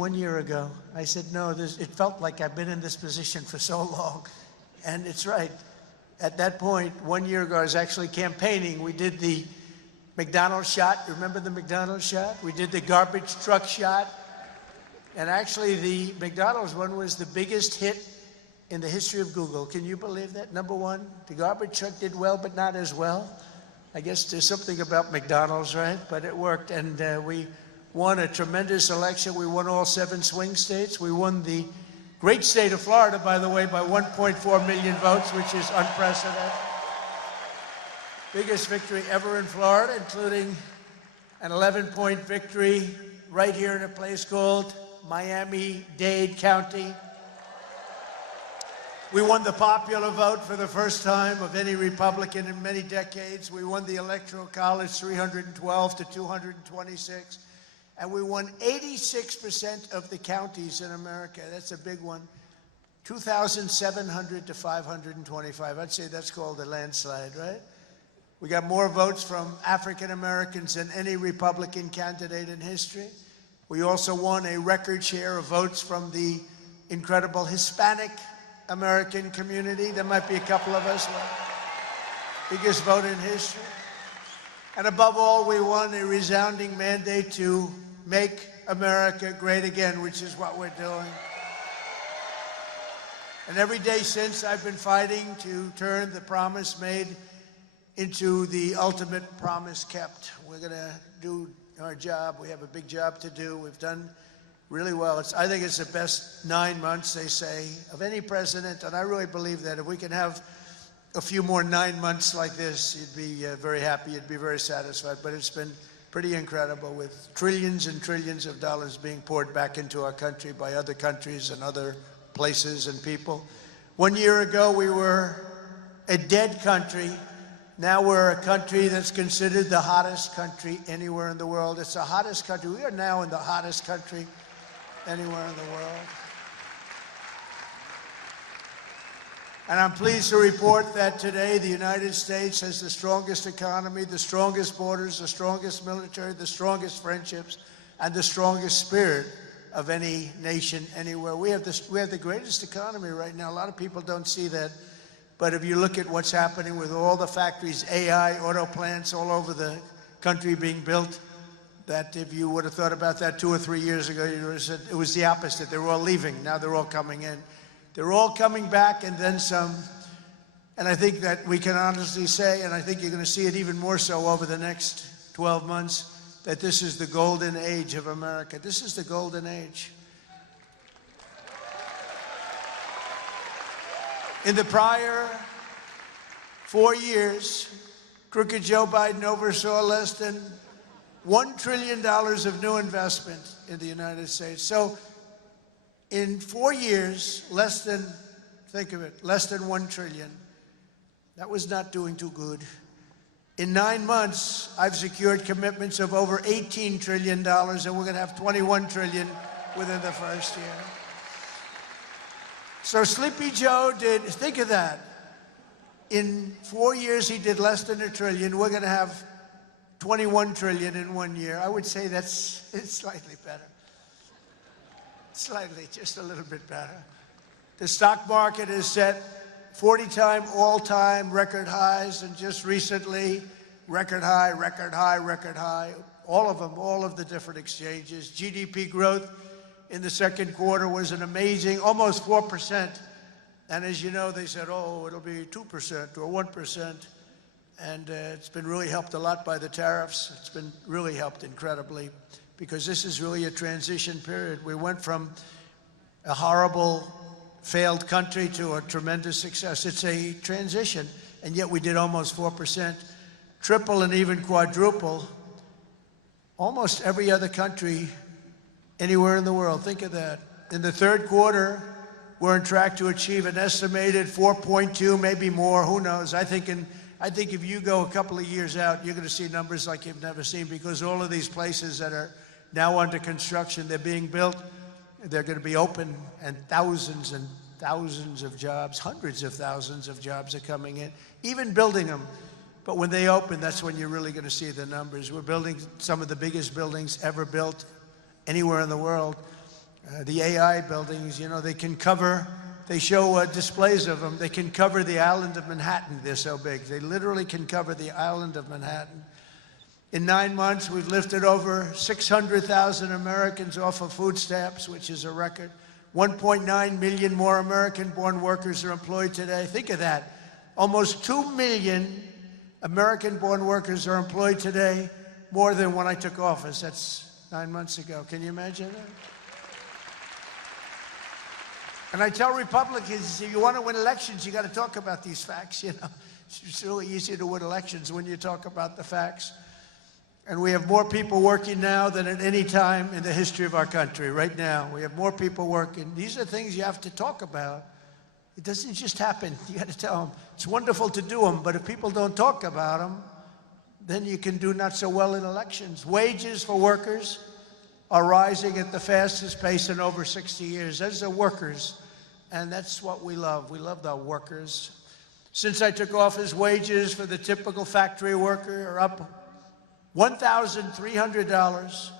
1 year ago. I said, no, it felt like I've been in this position for so long. And it's right. At that point, 1 year ago, I was actually campaigning. We did the McDonald's shot. Remember the McDonald's shot? We did the garbage truck shot. And actually, the McDonald's one was the biggest hit in the history of Google. Can you believe that? Number one, the garbage truck did well, but not as well. I guess there's something about McDonald's, right? But it worked, and we won a tremendous election. We won all 7 swing states. We won the great state of Florida, by the way, by 1.4 million votes, which is unprecedented. Biggest victory ever in Florida, including an 11-point victory right here in a place called Miami-Dade County. We won the popular vote for the first time of any Republican in many decades. We won the Electoral College 312 to 226. And we won 86% of the counties in America. That's a big one. 2,700 to 525. I'd say that's called a landslide, right? We got more votes from African Americans than any Republican candidate in history. We also won a record share of votes from the incredible Hispanic American community. There might be a couple of us left. Biggest vote in history. And above all, we won a resounding mandate to make America great again, which is what we're doing. And every day since, I've been fighting to turn the promise made into the ultimate promise kept. We're going to do our job. We have a big job to do. We've done really well. I think it's the best 9 months, they say, of any president. And I really believe that if we can have a few more 9 months like this, you'd be very happy. You'd be very satisfied. But it's been pretty incredible, with trillions and trillions of dollars being poured back into our country by other countries and other places and people. 1 year ago, we were a dead country. Now we're a country that's considered the hottest country anywhere in the world. It's the hottest country. We are now in the hottest country anywhere in the world. And I'm pleased to report that today the United States has the strongest economy, the strongest borders, the strongest military, the strongest friendships, and the strongest spirit of any nation anywhere. We have the greatest economy right now. A lot of people don't see that. But if you look at what's happening with all the factories, AI, auto plants all over the country being built, that if you would have thought about that 2 or 3 years ago, you would have said it was the opposite. They were all leaving. Now they're all coming in. They're all coming back, and then some. And I think that we can honestly say, and I think you're going to see it even more so over the next 12 months, that this is the golden age of America. This is the golden age. In the prior 4 years, crooked Joe Biden oversaw less than $1 trillion of new investment in the United States. So in 4 years, think of it, less than 1 trillion. That was not doing too good. In 9 months, I've secured commitments of over $18 trillion, and we're going to have 21 trillion within the first year. So Sleepy Joe did, think of that. In 4 years, he did less than $1 trillion. We're going to have 21 trillion in 1 year. I would say it's slightly better. Slightly, just a little bit better. The stock market is set 40-time, all-time record highs, and just recently, record high, record high, record high. All of them, all of the different exchanges. GDP growth in the second quarter was an amazing, almost 4%. And as you know, they said, oh, it'll be 2% or 1%. And it's been really helped a lot by the tariffs. It's been really helped incredibly, because this is really a transition period. We went from a horrible, failed country to a tremendous success. It's a transition, and yet we did almost 4%, triple and even quadruple almost every other country anywhere in the world. Think of that. In the third quarter, we're on track to achieve an estimated 4.2, maybe more, who knows. I think if you go a couple of years out, you're going to see numbers like you've never seen, because all of these places that are now under construction, they're being built, they're going to be open, and thousands of jobs, hundreds of thousands of jobs are coming in, even building them. But when they open, that's when you're really going to see the numbers. We're building some of the biggest buildings ever built anywhere in the world. the AI buildings, you know, they can cover, they show displays of them. They can cover the island of Manhattan. They're so big. They literally can cover the island of Manhattan. In 9 months, we've lifted over 600,000 Americans off of food stamps, which is a record. 1.9 million more American-born workers are employed today. Think of that. Almost 2 million American-born workers are employed today, more than when I took office. That's 9 months ago. Can you imagine that? And I tell Republicans, if you want to win elections, you got to talk about these facts, you know. It's really easy to win elections when you talk about the facts. And we have more people working now than at any time in the history of our country. Right now, we have more people working. These are things you have to talk about. It doesn't just happen. You got to tell them. It's wonderful to do them, but if people don't talk about them, then you can do not so well in elections. Wages for workers are rising at the fastest pace in over 60 years. Those are workers, and that's what we love. We love the workers. Since I took office, wages for the typical factory worker are up $1,300.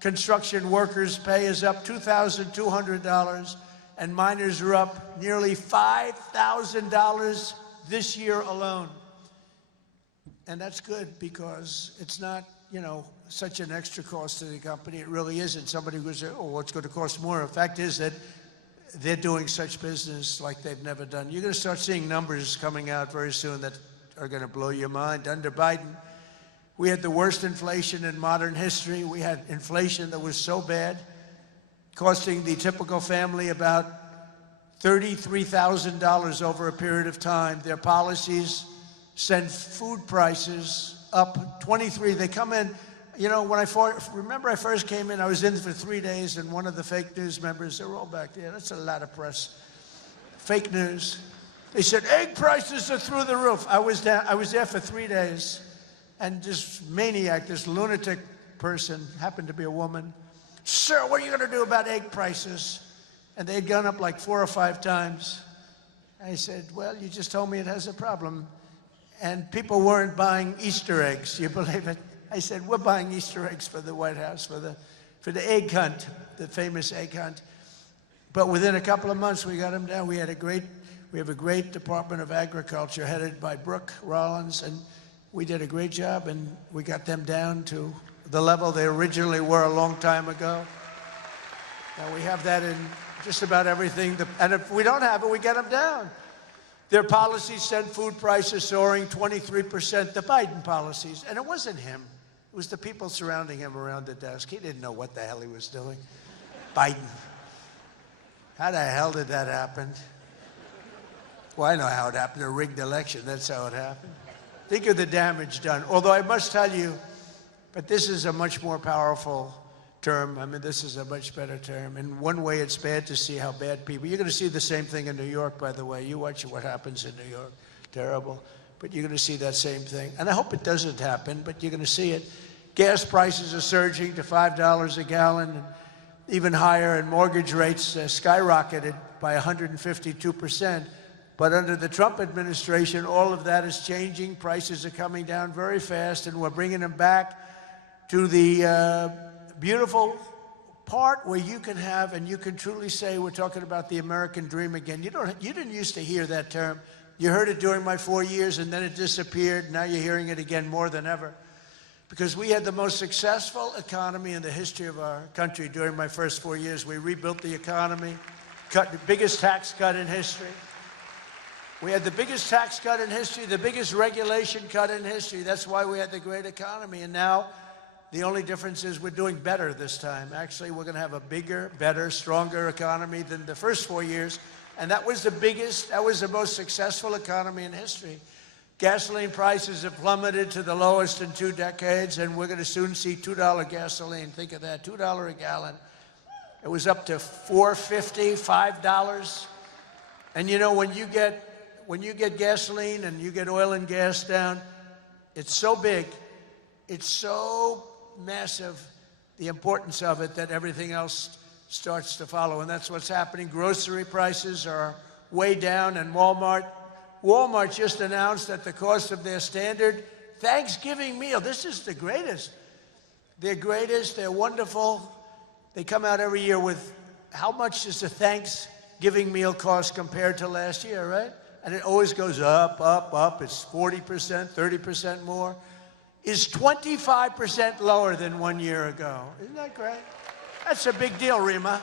Construction workers' pay is up $2,200, and miners are up nearly $5,000 this year alone. And that's good because it's not, you know, such an extra cost to the company. It really isn't. Somebody would say, oh, well, it's going to cost more. The fact is that they're doing such business like they've never done. You're going to start seeing numbers coming out very soon that are going to blow your mind. Under Biden, we had the worst inflation in modern history. We had inflation that was so bad, costing the typical family about $33,000 over a period of time. Their policies send food prices up 23. They come in, you know, when I first came in, I was in for 3 days, and one of the fake news members, they were all back there. That's a lot of press. Fake news. They said, egg prices are through the roof. I was there for 3 days, and this maniac, this lunatic person, happened to be a woman. Sir, what are you going to do about egg prices? And they'd gone up like 4 or 5 times. I said, well, you just told me it has a problem. And people weren't buying Easter eggs. You believe it? I said, we're buying Easter eggs for the White House, for the egg hunt, the famous egg hunt. But within a couple of months, we got them down. We have a great Department of Agriculture headed by Brooke Rollins, and we did a great job, and we got them down to the level they originally were a long time ago. Now we have that in just about everything. And if we don't have it, we get them down. Their policies sent food prices soaring 23%, the Biden policies. And it wasn't him. It was the people surrounding him around the desk. He didn't know what the hell he was doing. Biden. How the hell did that happen? Well, I know how it happened. A rigged election. That's how it happened. Think of the damage done. Although I must tell you, but this is a much more powerful term. I mean, this is a much better term. In one way, it's bad to see how bad people... You're going to see the same thing in New York, by the way. You watch what happens in New York. Terrible. But you're going to see that same thing. And I hope it doesn't happen, but you're going to see it. Gas prices are surging to $5 a gallon, and even higher, and mortgage rates skyrocketed by 152%. But under the Trump administration, all of that is changing. Prices are coming down very fast, and we're bringing them back to the beautiful part where you can have, and you can truly say, we're talking about the American dream again. You didn't used to hear that term. You heard it during my 4 years, and then it disappeared. Now you're hearing it again more than ever. Because we had the most successful economy in the history of our country during my first 4 years. We rebuilt the economy, cut the biggest tax cut in history. We had the biggest tax cut in history, the biggest regulation cut in history. That's why we had the great economy. And now, the only difference is we're doing better this time. Actually, we're going to have a bigger, better, stronger economy than the first 4 years. And that was the biggest, that was the most successful economy in history. Gasoline prices have plummeted to the lowest in 2 decades, and we're going to soon see $2 gasoline. Think of that, $2 a gallon. It was up to $4.50, $5. And you know, when you get gasoline and you get oil and gas down, it's so big, it's so massive, the importance of it, that everything else starts to follow. And that's what's happening. Grocery prices are way down, and Walmart just announced that the cost of their standard Thanksgiving meal, this is the greatest. They're greatest, they're wonderful. They come out every year with how much does a Thanksgiving meal cost compared to last year, right? And it always goes up, up, up. It's 40%, 30% more. Is 25% lower than 1 year ago. Isn't that great? That's a big deal, Rima.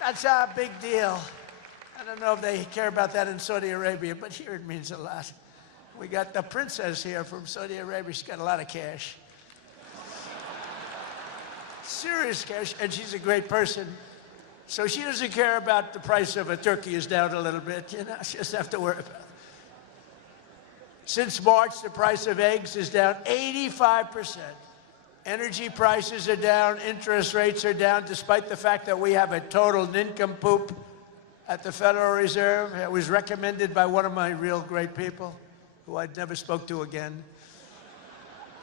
That's a big deal. I don't know if they care about that in Saudi Arabia, but here it means a lot. We got the princess here from Saudi Arabia. She's got a lot of cash. Serious cash, and she's a great person. So she doesn't care about the price of a turkey is down a little bit, you know, she doesn't have to worry about it. Since March, the price of eggs is down 85%. Energy prices are down, interest rates are down, despite the fact that we have a total nincompoop at the Federal Reserve. It was recommended by one of my real great people, who I'd never spoke to again.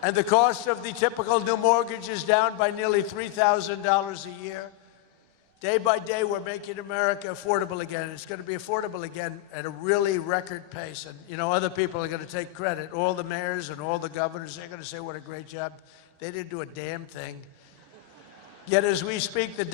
And the cost of the typical new mortgage is down by nearly $3,000 a year. Day by day, we're making America affordable again. It's going to be affordable again at a really record pace. And, you know, other people are going to take credit. All the mayors and all the governors, they're going to say what a great job. They didn't do a damn thing. Yet as we speak, the